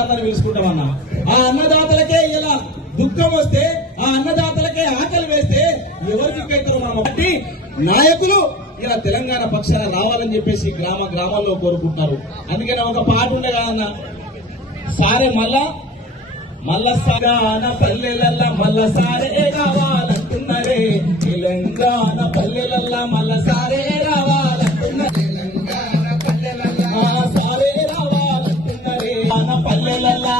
పిలుచుకుంటామన్నా. ఆ అన్నదాతలకే ఇలా దుఃఖం వస్తే, ఆ అన్నదాతలకే ఆకలి వేస్తే ఎవరికి ఎక్కైతారో మనం ఒకటి నాయకులు ఇలా తెలంగాణ పక్షాన రావాలని చెప్పేసి గ్రామాల్లో కోరుకుంటున్నారు. అందుకనే ఒక పాట ఉండే కదన్న, సారే మళ్ళా సాగాన పల్లెలల్లా మళ్ళా సారే రావాలంటున్నారే, తెలంగాణ పల్లెలల్లా మళ్ళా సారే రావాలంటున్నారు, సారే రావాలంటున్నారే పల్లెలల్లా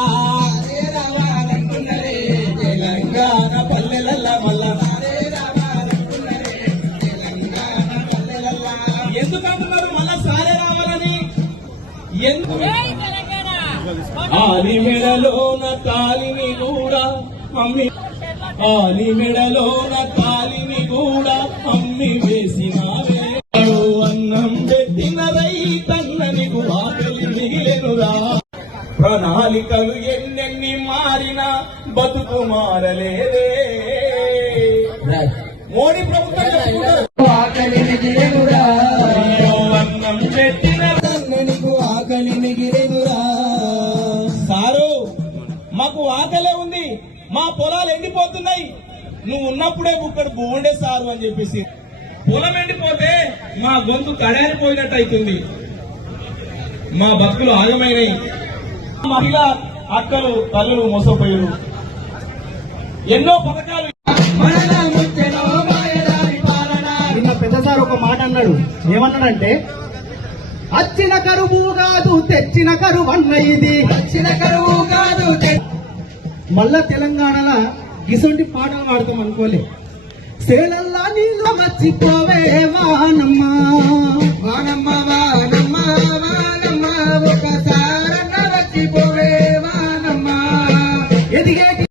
రావాలంటున్నారే, తెలంగాణ పల్లెలల్లా మళ్ళా సారే రావాలంటున్నారే, తెలంగాణ పల్లెలల్లా. ఎందుకు అంటున్నారు మళ్ళా సారే రావాలని? ఆలి మెడలోన తాలిని కూడా మమ్మీ, ఆలి మెడలోన తాలిని కూడా మమ్మీ వేసినావే, అన్నం పెట్టిన రైతన్నని ఆకలి మిగిలెనురా, ప్రణాళికలు ఎన్నెన్ని మారినా బతుకు మారలేదే. మోడీ ప్రభుత్వం ఆకలి మిగిలెనురా, అన్నం పెట్టిన ఆకలి మిగిలెనురా. సారు మాకు ఆకలే ఉంది, మా పొలాలు ఎండిపోతున్నాయి, నువ్వు ఉన్నప్పుడే బుక్కడు బోండే సారు అని చెప్పేసి. పొలం ఎండిపోతే మా గొంతు కడారిపోయినట్టు అవుతుంది, మా బతుకులు ఆగమైనవి. మహిళా అక్కలు తల్లులు మోసపోయారు. ఎన్నో పథకాలు. నిన్న పెద్ద సార్ ఒక మాట అన్నాడు, ఏమన్నాడంటే అచ్చిన కరువు కాదు తెచ్చిన కరువు అన్న, ఇది వచ్చిన కరువు కాదు. మళ్ళా తెలంగాణలో గిసొంటి పాటలు పాడతాం అనుకోలే. సేలల్లా నీళ్ళు మర్చిపోవే వానమ్మ వానమ్మ